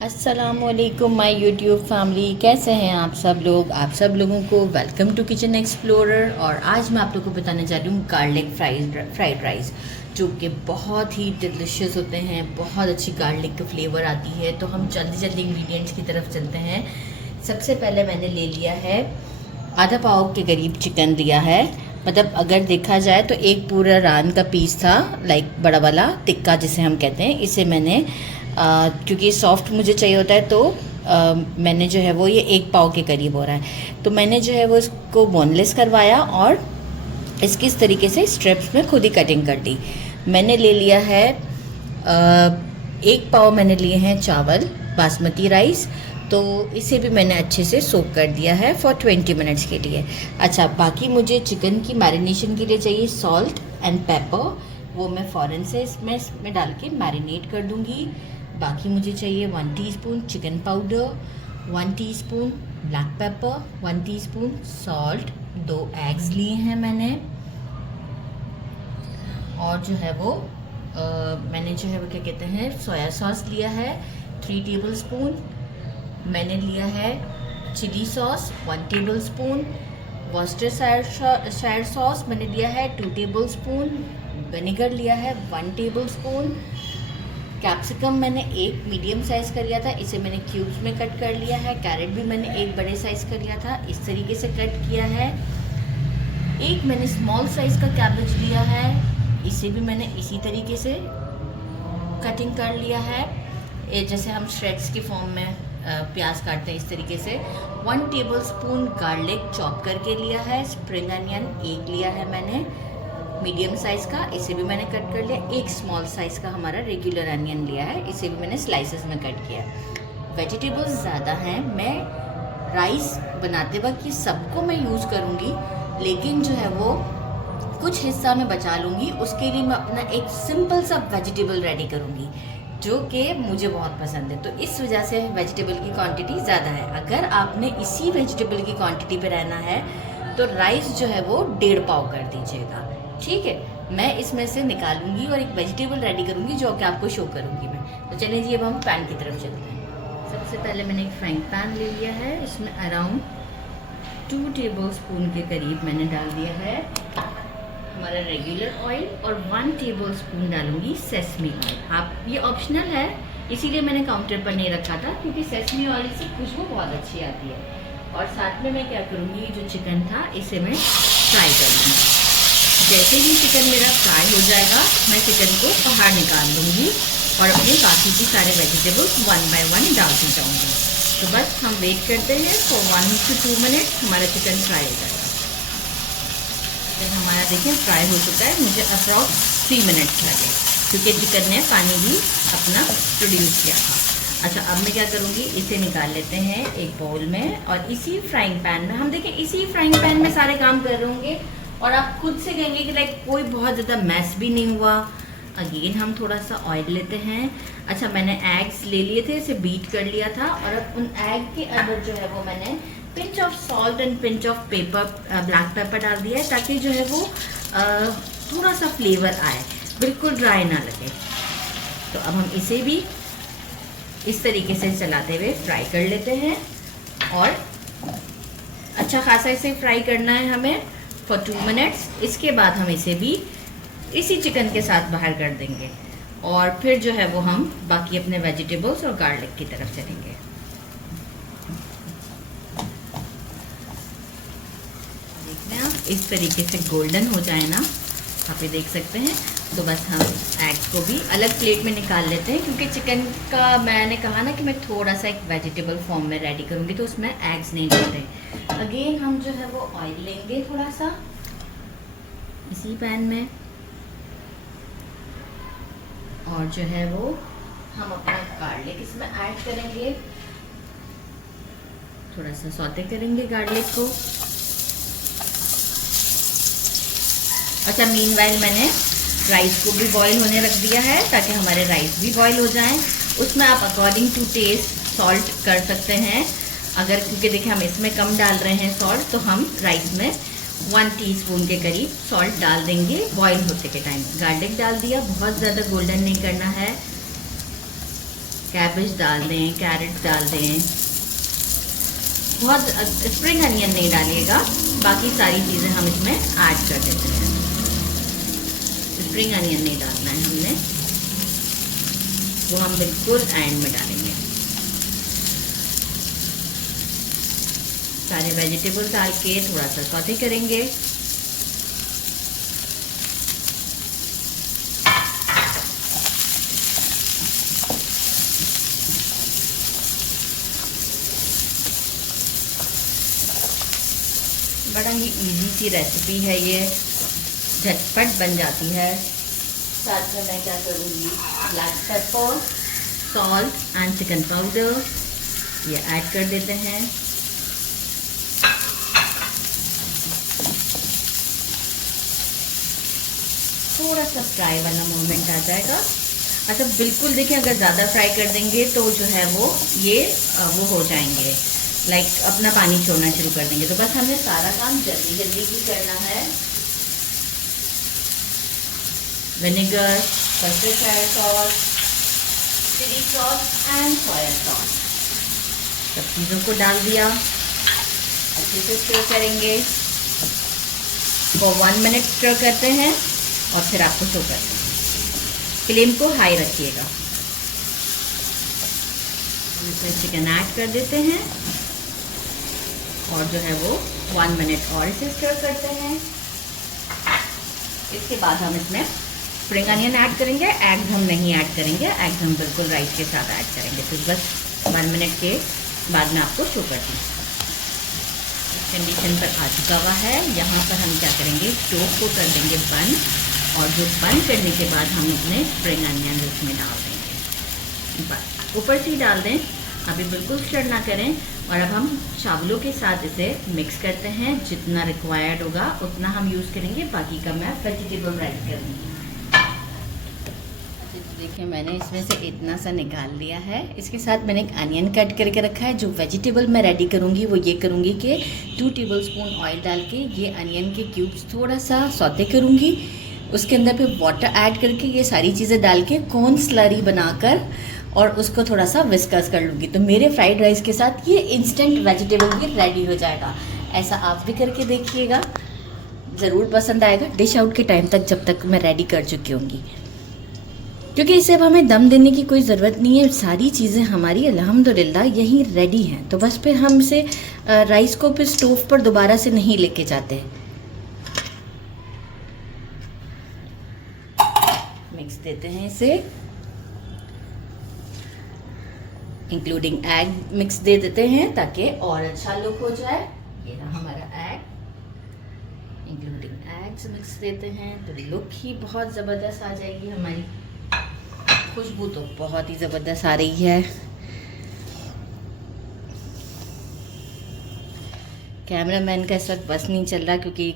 अस्सलामुअलैकुम my YouTube family, कैसे हैं आप सब लोग। आप सब लोगों को वेलकम टू किचन एक्सप्लोरर। और आज मैं आप लोगों को बताने जा रही हूँ गार्लिक फ्राइड राइस, जो कि बहुत ही डिलीशियस होते हैं। बहुत अच्छी गार्लिक का फ्लेवर आती है। तो हम जल्दी जल्दी इंग्रेडिएंट्स की तरफ चलते हैं। सबसे पहले मैंने ले लिया है आधा पाव के करीब चिकन लिया है। मतलब अगर देखा जाए तो एक पूरा रान का पीस था, लाइक बड़ा वाला टिक्का जिसे हम कहते हैं। इसे मैंने क्योंकि सॉफ्ट मुझे चाहिए होता है, तो मैंने जो है वो ये एक पाव के करीब हो रहा है। तो मैंने जो है वो इसको बोनलेस करवाया और इसकी इस तरीके से स्ट्रिप्स में खुद ही कटिंग कर दी। मैंने ले लिया है एक पाव मैंने लिए हैं चावल बासमती राइस। तो इसे भी मैंने अच्छे से सोक कर दिया है फॉर 20 मिनट्स के लिए। अच्छा, बाकी मुझे चिकन की मैरिनेशन के लिए चाहिए सॉल्ट एंड पेपर। वो मैं फ़ौरन से इसमें डाल के मैरिनेट कर दूँगी। बाकी मुझे चाहिए 1 teaspoon chicken powder, 1 teaspoon black pepper, 1 teaspoon salt, 2 eggs लिए हैं मैंने। और जो है वो मैंने जो है वो क्या कहते हैं सोया सॉस लिया है 3 टेबल स्पून। मैंने लिया है chilli sauce 1 tablespoon. Worcestershire sauce मैंने लिया है 2 टेबल स्पून। विनेगर लिया है 1 टेबल स्पून। कैप्सिकम मैंने एक मीडियम साइज़ का लिया था, इसे मैंने क्यूब्स में कट कर लिया है। कैरेट भी मैंने एक बड़े साइज़ का लिया था, इस तरीके से कट किया है। एक मैंने स्मॉल साइज़ का कैबेज लिया है, इसे भी मैंने इसी तरीके से कटिंग कर लिया है। जैसे हम श्रेड्स के फॉर्म में प्याज काटते हैं, इस तरीके से। 1 टेबल स्पून गार्लिक चॉप करके लिया है। स्प्रिंग अनियन एक लिया है मैंने मीडियम साइज़ का, इसे भी मैंने कट कर लिया। एक स्मॉल साइज़ का हमारा रेगुलर अनियन लिया है, इसे भी मैंने स्लाइसेस में कट किया। वेजिटेबल्स ज़्यादा हैं, मैं राइस बनाते वक्त ये सबको मैं यूज़ करूँगी, लेकिन जो है वो कुछ हिस्सा मैं बचा लूँगी। उसके लिए मैं अपना एक सिंपल सा वेजिटेबल रेडी करूँगी, जो कि मुझे बहुत पसंद है। तो इस वजह से वेजिटेबल की क्वांटिटी ज़्यादा है। अगर आपने इसी वेजिटेबल की क्वांटिटी पे रहना है तो राइस जो है वो 1.5 पाव कर दीजिएगा, ठीक है। मैं इसमें से निकालूंगी और एक वेजिटेबल रेडी करूंगी, जो कि आपको शो करूंगी मैं। तो चलिए जी, अब हम पैन की तरफ चलते हैं। सबसे पहले मैंने एक फ्राइंग पैन ले लिया है। इसमें अराउंड 2 टेबल स्पून के करीब मैंने डाल दिया है हमारा रेगुलर ऑयल, और 1 टेबल स्पून डालूंगी सेसमी ऑयल। आप ये ऑप्शनल है, इसीलिए मैंने काउंटर पर नहीं रखा था, क्योंकि सेसमी ऑयल से खुशबू बहुत अच्छी आती है। और साथ में मैं क्या करूँगी, जो चिकन था इसे मैं फ्राई करूँगी। जैसे ही चिकन मेरा फ्राई हो जाएगा, मैं चिकन को बाहर निकाल लूँगी और अपने बाकी की सारे वेजिटेबल्स 1 बाय 1 डालती जाऊँगी। तो बस हम वेट करते हैं फॉर 1 to 2 मिनट, हमारा चिकन फ्राई हो जाएगा। चिकन हमारा देखिए फ्राई हो चुका है, मुझे अप्रॉक्स 3 मिनट्स लगे, क्योंकि चिकन ने पानी भी अपना प्रोड्यूस किया था। अच्छा, अब मैं क्या करूँगी, इसे निकाल लेते हैं एक बाउल में, और इसी फ्राइंग पैन में हम देखिए इसी फ्राइंग पैन में सारे काम कर रहे होंगे, और आप खुद से कहेंगे कि लाइक कोई बहुत ज़्यादा मैस भी नहीं हुआ। अगेन हम थोड़ा सा ऑयल लेते हैं। अच्छा, मैंने एग्स ले लिए थे, इसे बीट कर लिया था, और अब उन एग के अंदर जो है वो मैंने pinch of salt and pinch of paper, black pepper डाल दिया है, ताकि जो है वो थोड़ा सा फ्लेवर आए, बिल्कुल ड्राई ना लगे। तो अब हम इसे भी इस तरीके से चलाते हुए फ्राई कर लेते हैं, और अच्छा खासा इसे फ्राई करना है हमें फॉर 2 मिनट्स। इसके बाद हम इसे भी इसी चिकन के साथ बाहर कर देंगे, और फिर जो है वो हम बाकी अपने वेजिटेबल्स और गार्लिक की तरफ चलेंगे। देखना आप इस तरीके से गोल्डन हो जाए ना, आप ये देख सकते हैं। तो बस हम एग्स को भी अलग प्लेट में निकाल लेते हैं, क्योंकि चिकन का मैंने कहा ना कि मैं थोड़ा सा एक वेजिटेबल फॉर्म में रेडी करूँगी, तो उसमें एग्स नहीं डलते। अगेन हम जो है वो ऑयल लेंगे थोड़ा सा इसी पैन में, और जो है वो हम अपना गार्लिक इसमें ऐड करेंगे। थोड़ा सा सौते करेंगे गार्लिक को। अच्छा, मीनवाइल मैंने राइस को भी बॉईल होने रख दिया है, ताकि हमारे राइस भी बॉईल हो जाएं। उसमें आप अकॉर्डिंग टू टेस्ट सॉल्ट कर सकते हैं, अगर क्योंकि देखिए हम इसमें कम डाल रहे हैं सॉल्ट, तो हम राइस में 1 टीस्पून के करीब सॉल्ट डाल देंगे बॉईल होते के टाइम। गार्लिक डाल दिया, बहुत ज़्यादा गोल्डन नहीं करना है। कैबेज डाल दें, कैरेट डाल दें। बहुत स्प्रिंग अनियन नहीं डालिएगा, बाकी सारी चीज़ें हम इसमें ऐड कर देते हैं। स्प्रिंग अनियन नहीं डालना है हमने, वो हम बिल्कुल एंड में डालेंगे। सारे वेजिटेबल डाल के थोड़ा सा सौटे करेंगे। बड़ा ही इजी सी रेसिपी है ये, झटपट बन जाती है। साथ में मैं क्या करूँगी, black pepper, salt and chicken powder ये ऐड कर देते हैं। थोड़ा सा फ्राई वाला मोमेंट आ जाएगा। अच्छा बिल्कुल देखिए, अगर ज़्यादा फ्राई कर देंगे तो जो है वो हो जाएंगे, लाइक अपना पानी छोड़ना शुरू कर देंगे। तो बस हमें सारा काम जल्दी जल्दी ही करना है। Vinegar, Worcestershire sauce, chilli sauce and soya sauce, सब चीज़ों को डाल दिया। अच्छे से स्टर करेंगे, for 1 मिनट स्टर करते हैं और फिर आपको शो करते हैं। फ्लेम को हाई रखिएगा। इसमें चिकन ऐड कर देते हैं और जो है वो 1 मिनट और इसे स्टर करते हैं। इसके बाद हम इसमें स्प्रिंग अनियन ऐड करेंगे। एग्स हम नहीं ऐड करेंगे, एग्स हम बिल्कुल राइस के साथ ऐड करेंगे। तो बस 1 मिनट के बाद में आपको शो करती हूँ। कंडीशन पर आ चुका हुआ है। यहाँ पर हम क्या करेंगे, स्टोव को कर देंगे बंद, और जो बंद करने के बाद हम अपने स्प्रिंग अनियन इसमें डाल देंगे। बस ऊपर से ही डाल दें, अभी बिल्कुल स्टर ना करें। और अब हम चावलों के साथ इसे मिक्स करते हैं। जितना रिक्वायर्ड होगा उतना हम यूज़ करेंगे, बाकी का मैं वेजिटेबल राइस करूँगी। देखिए मैंने इसमें से इतना सा निकाल लिया है। इसके साथ मैंने एक अनियन कट करके रखा है। जो वेजिटेबल मैं रेडी करूँगी वो ये करूँगी कि 2 टेबलस्पून ऑयल डाल के ये अनियन के क्यूब्स थोड़ा सा सौते करूँगी। उसके अंदर फिर वाटर ऐड करके ये सारी चीज़ें डाल के कॉर्न स्लरी बनाकर और उसको थोड़ा सा विस्कस कर लूँगी। तो मेरे फ्राइड राइस के साथ ये इंस्टेंट वेजिटेबल भी रेडी हो जाएगा। ऐसा आप भी करके देखिएगा, ज़रूर पसंद आएगा। डिश आउट के टाइम तक जब तक मैं रेडी कर चुकी होंगी, क्योंकि इसे अब हमें दम देने की कोई ज़रूरत नहीं है। सारी चीज़ें हमारी अल्हम्दुलिल्लाह यहीं रेडी हैं। तो बस फिर हम इसे राइस को फिर स्टोव पर दोबारा से नहीं लेके जाते। मिक्स देते हैं इसे, इंक्लूडिंग एग मिक्स दे देते हैं ताकि और अच्छा लुक हो जाए। ये रहा हमारा एग, इंक्लूडिंग एग्स मिक्स देते हैं तो लुक ही बहुत ज़बरदस्त आ जाएगी हमारी। खुशबू तो बहुत ही ज़बरदस्त आ रही है। कैमरामैन का इस वक्त बस नहीं चल रहा, क्योंकि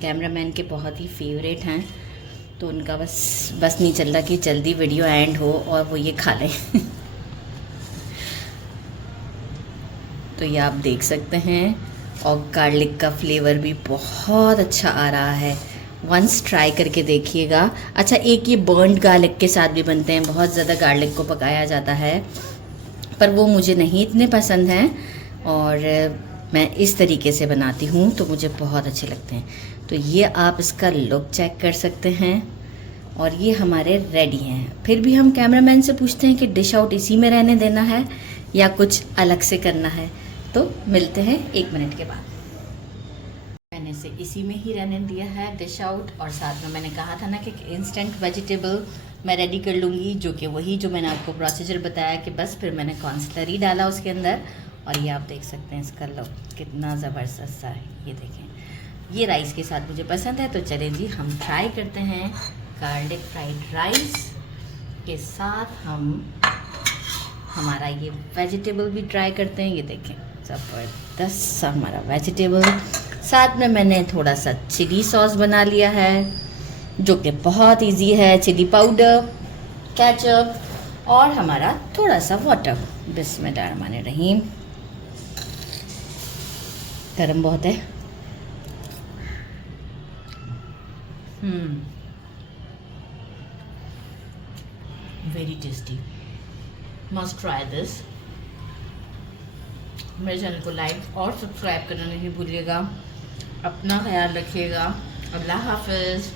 कैमरामैन के बहुत ही फेवरेट हैं, तो उनका बस नहीं चल रहा कि जल्दी वीडियो एंड हो और वो ये खा लें। तो ये आप देख सकते हैं, और गार्लिक का फ्लेवर भी बहुत अच्छा आ रहा है। वंस ट्राई करके देखिएगा। अच्छा, एक ये बर्न्ड गार्लिक के साथ भी बनते हैं। बहुत ज़्यादा गार्लिक को पकाया जाता है, पर वो मुझे नहीं इतने पसंद हैं और मैं इस तरीके से बनाती हूँ तो मुझे बहुत अच्छे लगते हैं। तो ये आप इसका लुक चेक कर सकते हैं और ये हमारे रेडी हैं। फिर भी हम कैमरामैन से पूछते हैं कि डिश आउट इसी में रहने देना है या कुछ अलग से करना है। तो मिलते हैं 1 मिनट के बाद। मैंने इसे इसी में ही रहने दिया है डिश आउट, और साथ में मैंने कहा था ना कि इंस्टेंट वेजिटेबल मैं रेडी कर लूँगी, जो कि वही जो मैंने आपको प्रोसीजर बताया कि बस फिर मैंने कॉर्न स्लरी डाला उसके अंदर। और ये आप देख सकते हैं इसका लुक कितना ज़बरदस्त सा है। ये देखें, ये राइस के साथ मुझे पसंद है। तो चलें जी, हम ट्राई करते हैं गार्लिक फ्राइड राइस के साथ। हम हमारा ये वेजिटेबल भी ट्राई करते हैं। ये देखें, ज़बरदस्त सा हमारा वेजिटेबल। साथ में मैंने थोड़ा सा चिली सॉस बना लिया है, जो कि बहुत इजी है। चिली पाउडर, केचप और हमारा थोड़ा सा वाटर। बिस्मिल्लाहिर्रहमानिर्रहीम। गरम बहुत है। Very tasty. Must try this. मेरे चैनल को लाइक और सब्सक्राइब करना नहीं भूलिएगा। अपना ख्याल रखिएगा। अल्लाह हाफिज़।